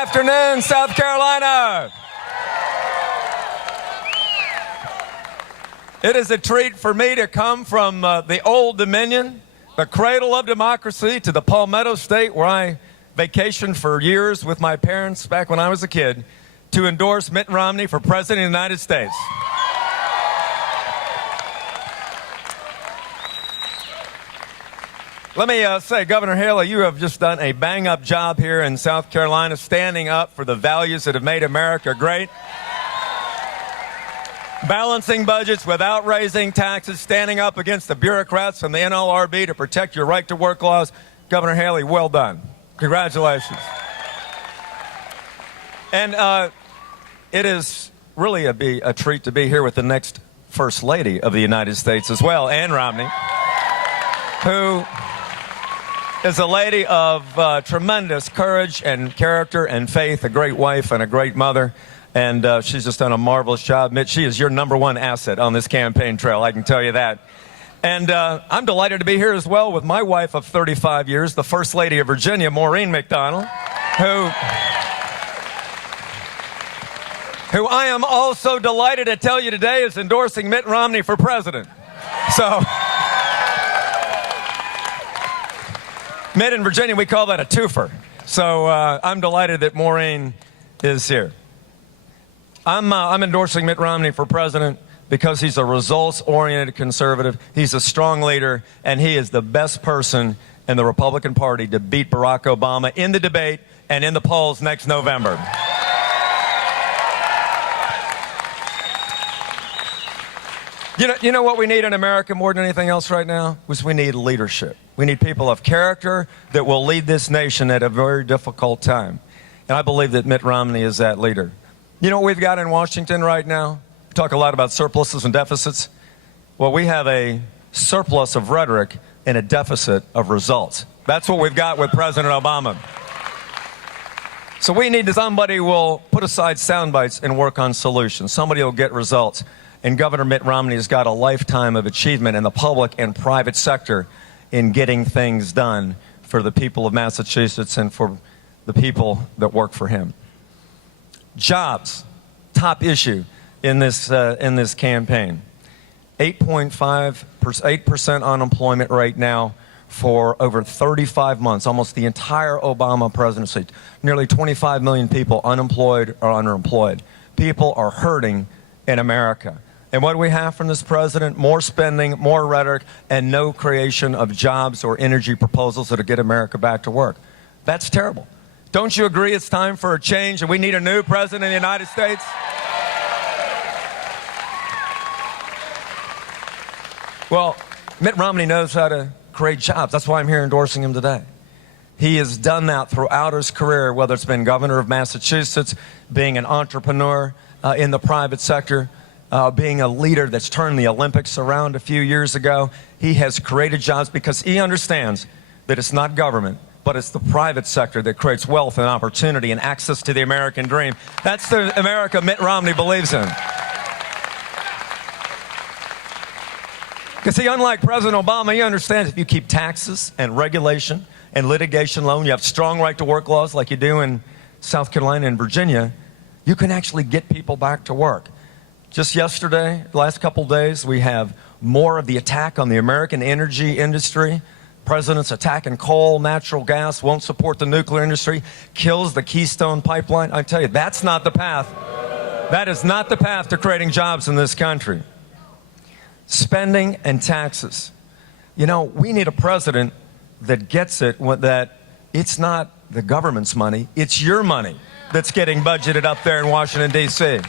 Afternoon, South Carolina. It is a treat for me to come from the Old Dominion, the cradle of democracy, to the Palmetto State, where I vacationed for years with my parents back when I was a kid, to endorse Mitt Romney for President of the United States. Let me say, Governor Haley, you have just done a bang-up job here in South Carolina, standing up for the values that have made America great. Balancing budgets without raising taxes, standing up against the bureaucrats from the NLRB to protect your right-to-work laws. Governor Haley, well done. Congratulations. And it is really a treat to be here with the next First Lady of the United States as well, Ann Romney, who is a lady of tremendous courage and character and faith, a great wife and a great mother, and she's just done a marvelous job. Mitch, she is your #1 asset on this campaign trail, I can tell you that. And I'm delighted to be here as well with my wife of 35 years, the First Lady of Virginia, Maureen McDonnell, who I am also delighted to tell you today is endorsing Mitt Romney for president. So Mitt in Virginia, we call that a twofer. So I'm delighted that Maureen is here. I'm endorsing Mitt Romney for president because he's a results-oriented conservative. He's a strong leader, and he is the best person in the Republican Party to beat Barack Obama in the debate and in the polls next November. You know what we need in America more than anything else right now? We need leadership. We need people of character that will lead this nation at a very difficult time. And I believe that Mitt Romney is that leader. You know what we've got in Washington right now? We talk a lot about surpluses and deficits. Well, we have a surplus of rhetoric and a deficit of results. That's what we've got with President Obama. So we need somebody who will put aside sound bites and work on solutions. Somebody will get results. And Governor Mitt Romney has got a lifetime of achievement in the public and private sector in getting things done for the people of Massachusetts and for the people that work for him. Jobs, top issue in this campaign. 8% unemployment right now for over 35 months, almost the entire Obama presidency. Nearly 25 million people unemployed or underemployed. People are hurting in America. And what do we have from this president? More spending, more rhetoric, and no creation of jobs or energy proposals that'll get America back to work. That's terrible. Don't you agree it's time for a change and we need a new president of the United States? Well, Mitt Romney knows how to create jobs. That's why I'm here endorsing him today. He has done that throughout his career, whether it's been governor of Massachusetts, being an entrepreneur in the private sector, being a leader that's turned the Olympics around a few years ago. He has created jobs because he understands that it's not government, but it's the private sector that creates wealth and opportunity and access to the American dream. That's the America Mitt Romney believes in. Because see, unlike President Obama, he understands if you keep taxes and regulation and litigation low, you have strong right-to-work laws like you do in South Carolina and Virginia, you can actually get people back to work. Just yesterday, the last couple days, we have more of the attack on the American energy industry. President's attacking coal, natural gas, won't support the nuclear industry, kills the Keystone Pipeline. I tell you, that's not the path. That is not the path to creating jobs in this country. Spending and taxes. You know, we need a president that gets it, that it's not the government's money, it's your money that's getting budgeted up there in Washington, D.C.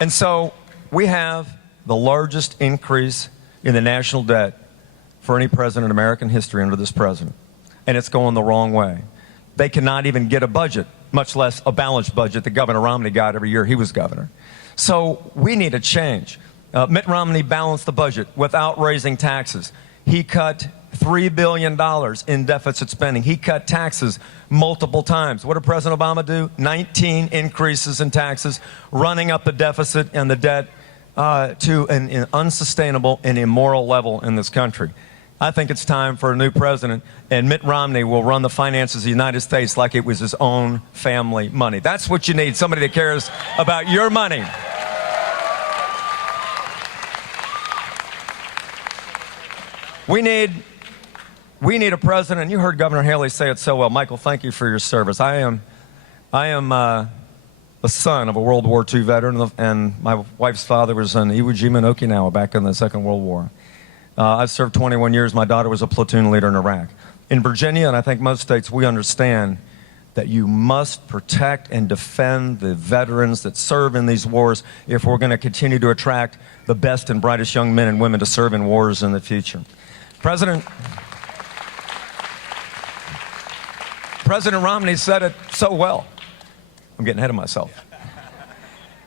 And so we have the largest increase in the national debt for any president in American history under this president. And it's going the wrong way. They cannot even get a budget, much less a balanced budget that Governor Romney got every year he was governor. So we need a change. Mitt Romney balanced the budget without raising taxes. He cut $3 billion in deficit spending. He cut taxes multiple times. What did President Obama do? 19 increases in taxes, running up the deficit and the debt to an unsustainable and immoral level in this country. I think it's time for a new president, and Mitt Romney will run the finances of the United States like it was his own family money. That's what you need, somebody that cares about your money. We need a president. You heard Governor Haley say it so well. Michael, thank you for your service. I am the son of a World War II veteran, and my wife's father was in Iwo Jima and Okinawa back in the Second World War. I served 21 years. My daughter was a platoon leader in Iraq. In Virginia, and I think most states, we understand that you must protect and defend the veterans that serve in these wars if we're going to continue to attract the best and brightest young men and women to serve in wars in the future. President Romney said it so well. I'm getting ahead of myself.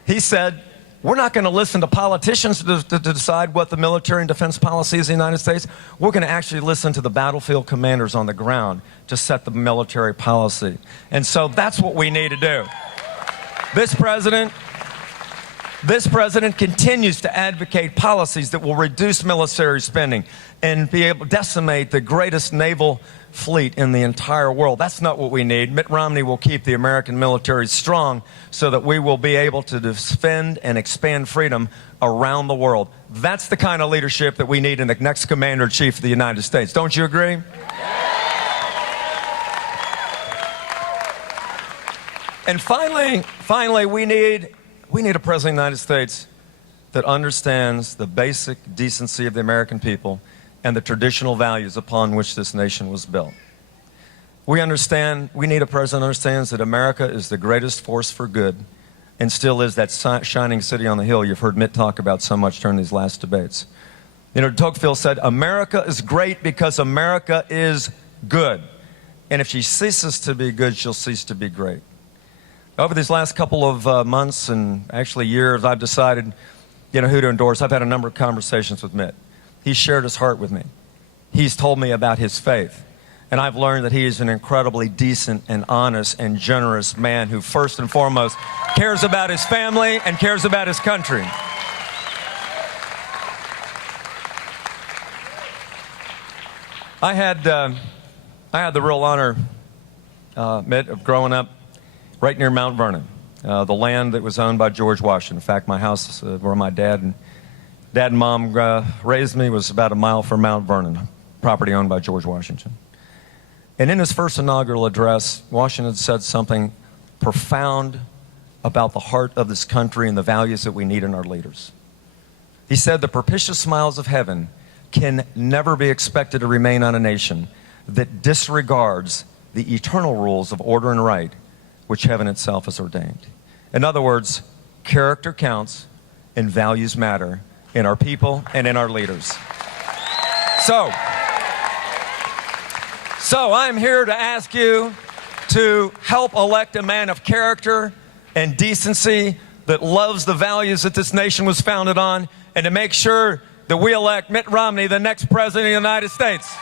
He said, we're not going to listen to politicians to decide what the military and defense policy is in the United States. We're going to actually listen to the battlefield commanders on the ground to set the military policy. And so that's what we need to do. This president continues to advocate policies that will reduce military spending and be able to decimate the greatest naval fleet in the entire world. That's not what we need. Mitt Romney will keep the American military strong so that we will be able to defend and expand freedom around the world. That's the kind of leadership that we need in the next Commander-in-Chief of the United States. Don't you agree? And finally, we need a president of the United States that understands the basic decency of the American people and the traditional values upon which this nation was built. We need a president who understands that America is the greatest force for good and still is that shining city on the hill you've heard Mitt talk about so much during these last debates. You know, Tocqueville said, America is great because America is good. And if she ceases to be good, she'll cease to be great. Over these last couple of months and actually years, I've decided, who to endorse. I've had a number of conversations with Mitt. He's shared his heart with me. He's told me about his faith. And I've learned that he is an incredibly decent and honest and generous man who first and foremost cares about his family and cares about his country. I had the real honor, Mitt, of growing up right near Mount Vernon, the land that was owned by George Washington. In fact, my house where my dad and mom raised me was about a mile from Mount Vernon, property owned by George Washington. And in his first inaugural address, Washington said something profound about the heart of this country and the values that we need in our leaders. He said, the propitious smiles of heaven can never be expected to remain on a nation that disregards the eternal rules of order and right which heaven itself has ordained. In other words, character counts and values matter in our people and in our leaders. So I'm here to ask you to help elect a man of character and decency that loves the values that this nation was founded on, and to make sure that we elect Mitt Romney, the next president of the United States.